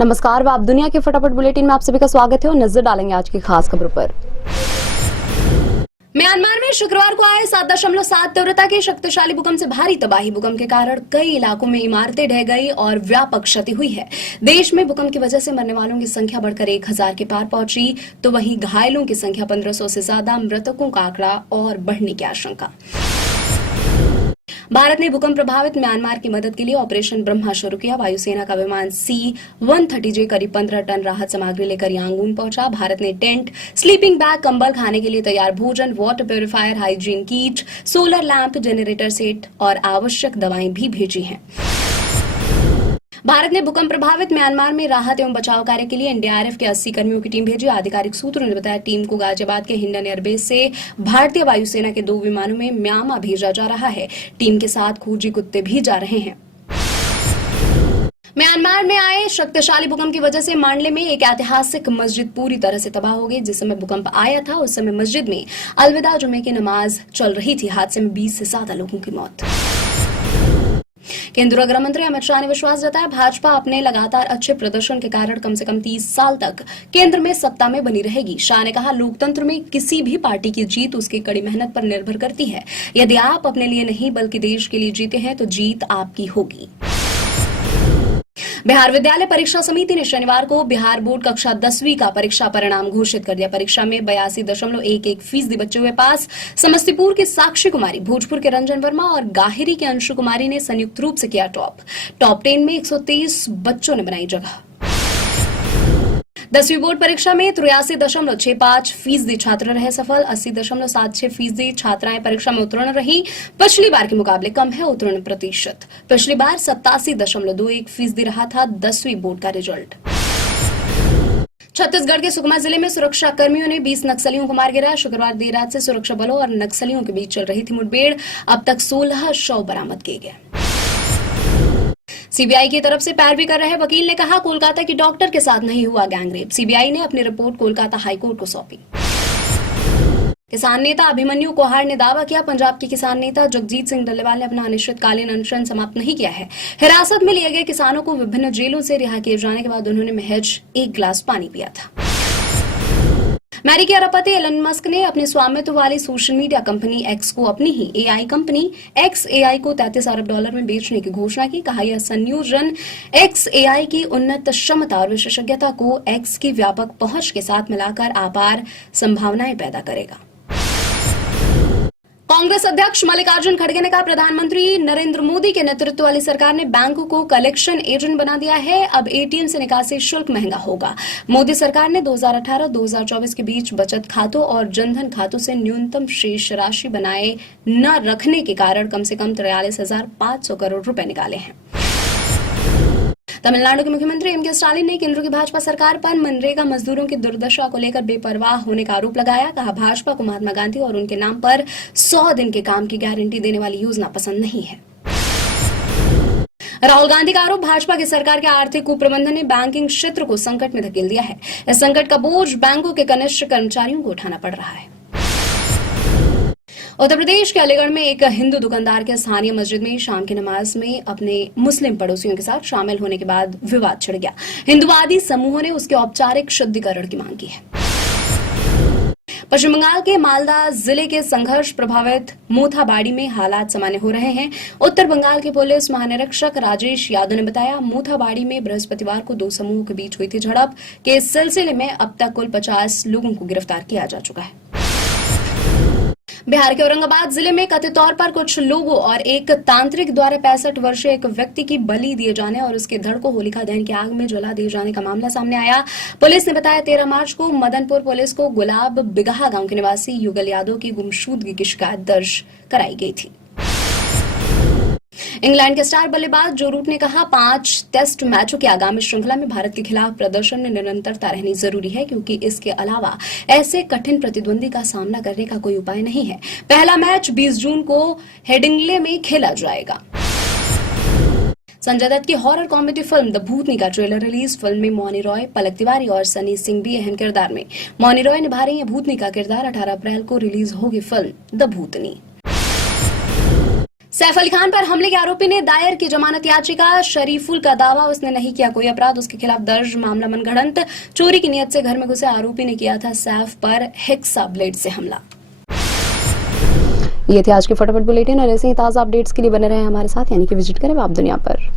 नमस्कार, आप दुनिया के फटाफट बुलेटिन में आप सभी का स्वागत है और नजर डालेंगे आज की खास खबरों पर। म्यांमार में शुक्रवार को आए 7.7 तीव्रता के शक्तिशाली भूकंप से भारी तबाही। भूकंप के कारण कई इलाकों में इमारतें ढह गई और व्यापक क्षति हुई है। देश में भूकंप की वजह से मरने वालों की संख्या बढ़कर 1000 के पार पहुंची, तो वहीं घायलों की संख्या 1500 से ज्यादा, मृतकों का आंकड़ा और बढ़ने की आशंका। भारत ने भूकंप प्रभावित म्यांमार की मदद के लिए ऑपरेशन ब्रह्मा शुरू किया। वायुसेना का विमान C-130J करीब 15 टन राहत सामग्री लेकर यांगून पहुंचा। भारत ने टेंट, स्लीपिंग बैग, कंबल, खाने के लिए तैयार भोजन, water purifier, hygiene kit, solar lamp, generator set और आवश्यक दवाएं भी भेजी हैं। भारत ने भूकंप प्रभावित म्यांमार में राहत एवं बचाव कार्य के लिए एनडीआरएफ के 80 कर्मियों की टीम भेजी। आधिकारिक सूत्रों ने बताया टीम को गाजियाबाद के हिंडन एयरबेस से भारतीय वायुसेना के 2 विमानों में म्यांमार भेजा जा रहा है। टीम के साथ खोजी कुत्ते भी जा रहे हैं। म्यांमार में आए शक्तिशाली भूकंप की वजह से मांडले में एक ऐतिहासिक मस्जिद पूरी तरह से तबाह हो गई। जिस समय भूकंप आया था उस समय मस्जिद में अलविदा जुमे की नमाज चल रही थी। हादसे में 20 से ज्यादा लोगों की मौत। केंद्रीय गृह मंत्री अमित शाह ने विश्वास जताया, भाजपा अपने लगातार अच्छे प्रदर्शन के कारण कम से कम 30 साल तक केंद्र में सत्ता में बनी रहेगी। शाह ने कहा, लोकतंत्र में किसी भी पार्टी की जीत उसकी कड़ी मेहनत पर निर्भर करती है। यदि आप अपने लिए नहीं बल्कि देश के लिए जीते हैं तो जीत आपकी होगी। बिहार विद्यालय परीक्षा समिति ने शनिवार को बिहार बोर्ड कक्षा 10वीं का परीक्षा परिणाम घोषित कर दिया। परीक्षा में 82.11% बच्चे हुए पास। समस्तीपुर की साक्षी कुमारी, भोजपुर के रंजन वर्मा और गाहिरी के अंशु कुमारी ने संयुक्त रूप से किया टॉप 10 में 123 बच्चों ने बनाई जगह। 10वीं बोर्ड परीक्षा में 83.65% छात्र रहे सफल। 80.76% छात्राएं परीक्षा में उत्तीर्ण रही। पिछली बार के मुकाबले कम है उत्तीर्ण प्रतिशत। पिछली बार 87.21% रहा था 10वीं बोर्ड का रिजल्ट। छत्तीसगढ़ के सुकमा जिले में सुरक्षा कर्मियों ने 20 नक्सलियों को मार गिराया। शुक्रवार देर रात से सुरक्षा बलों और नक्सलियों के बीच चल रही थी मुठभेड़। अब तक 16 शव बरामद किए गए। सीबीआई की तरफ से पैरवी कर रहे वकील ने कहा, कोलकाता की डॉक्टर के साथ नहीं हुआ गैंगरेप। सीबीआई ने अपनी रिपोर्ट कोलकाता हाईकोर्ट को सौंपी। किसान नेता अभिमन्यु कोहार ने दावा किया, पंजाब के किसान नेता जगजीत सिंह डल्लेवाल ने अपना अनिश्चितकालीन अनशन समाप्त नहीं किया है। हिरासत में लिए गए किसानों को विभिन्न जेलों से रिहा किए जाने के बाद उन्होंने महज 1 गिलास पानी पिया था। अमेरिकी अरबपति एलन मस्क ने अपने स्वामित्व वाली सोशल मीडिया कंपनी एक्स को अपनी ही एआई कंपनी एक्स एआई को $33 अरब में बेचने की घोषणा की। कहा, यह संयोजन एक्स एआई की उन्नत क्षमता और विशेषज्ञता को एक्स की व्यापक पहुंच के साथ मिलाकर अपार संभावनाएं पैदा करेगा। कांग्रेस अध्यक्ष मल्लिकार्जुन खड़गे ने कहा, प्रधानमंत्री नरेंद्र मोदी के नेतृत्व वाली सरकार ने बैंकों को कलेक्शन एजेंट बना दिया है। अब एटीएम से निकासी शुल्क महंगा होगा। मोदी सरकार ने 2018-2024 के बीच बचत खातों और जनधन खातों से न्यूनतम शेष राशि बनाए न रखने के कारण कम से कम 43,500 करोड़ रुपए निकाले हैं। तमिलनाडु के मुख्यमंत्री एम के स्टालिन ने केंद्र की भाजपा सरकार पर मनरेगा मजदूरों की दुर्दशा को लेकर बेपरवाह होने का आरोप लगाया। कहा, भाजपा को महात्मा गांधी और उनके नाम पर 100 दिन के काम की गारंटी देने वाली योजना पसंद नहीं है। राहुल गांधी का आरोप, भाजपा की सरकार के आर्थिक कुप्रबंधन ने बैंकिंग क्षेत्र को संकट में धकेल दिया है। इस संकट का बोझ बैंकों के कनिष्ठ कर्मचारियों को उठाना पड़ रहा है। उत्तर प्रदेश के अलीगढ़ में एक हिंदू दुकानदार के स्थानीय मस्जिद में शाम की नमाज में अपने मुस्लिम पड़ोसियों के साथ शामिल होने के बाद विवाद छिड़ गया। हिंदुवादी समूहों ने उसके औपचारिक शुद्धिकरण की मांग की है। पश्चिम बंगाल के मालदा जिले के संघर्ष प्रभावित मोथाबाड़ी में हालात सामान्य हो रहे हैं। उत्तर बंगाल के पुलिस महानिरीक्षक राजेश यादव ने बताया, मोथाबाड़ी में बृहस्पतिवार को 2 समूहों के बीच हुई थी झड़प। के इस सिलसिले में अब तक कुल 50 लोगों को गिरफ्तार किया जा चुका है। बिहार के औरंगाबाद जिले में कथित तौर पर कुछ लोगों और एक तांत्रिक द्वारा 65 वर्षीय एक व्यक्ति की बलि दिए जाने और उसके धड़ को होलिका दहन की आग में जला दिए जाने का मामला सामने आया। पुलिस ने बताया, 13 मार्च को मदनपुर पुलिस को गुलाब बिगहा गांव के निवासी युगल यादव की गुमशुदगी की शिकायत दर्ज कराई गई थी। इंग्लैंड के स्टार बल्लेबाज जो रूट ने कहा, 5 टेस्ट मैचों की आगामी श्रृंखला में भारत के खिलाफ प्रदर्शन में निरंतरता रहनी जरूरी है, क्योंकि इसके अलावा ऐसे कठिन प्रतिद्वंदी का सामना करने का कोई उपाय नहीं है। पहला मैच 20 जून को हेडिंग्ले में खेला जाएगा। संजय दत्त की हॉरर कॉमेडी फिल्म द भूतनी का ट्रेलर रिलीज। फिल्म में मौनी रॉय, पलक तिवारी और सनी सिंह भी अहम किरदार में। मौनी रॉय निभा रही है भूतनी का किरदार। 18 अप्रैल को रिलीज होगी फिल्म द भूतनी। सैफ अली खान पर हमले के आरोपी ने दायर की जमानत याचिका। शरीफुल का दावा, उसने नहीं किया कोई अपराध, उसके खिलाफ दर्ज मामला मनगढ़ंत। चोरी की नियत से घर में घुसे आरोपी ने किया था सैफ पर हेक्सा ब्लेड से हमला। ये थे आज के फटाफट बुलेटिन और ऐसे ही ताज़ा अपडेट्स के लिए बने रहे हमारे साथ, यानी कि विजिट करें आप दुनिया पर।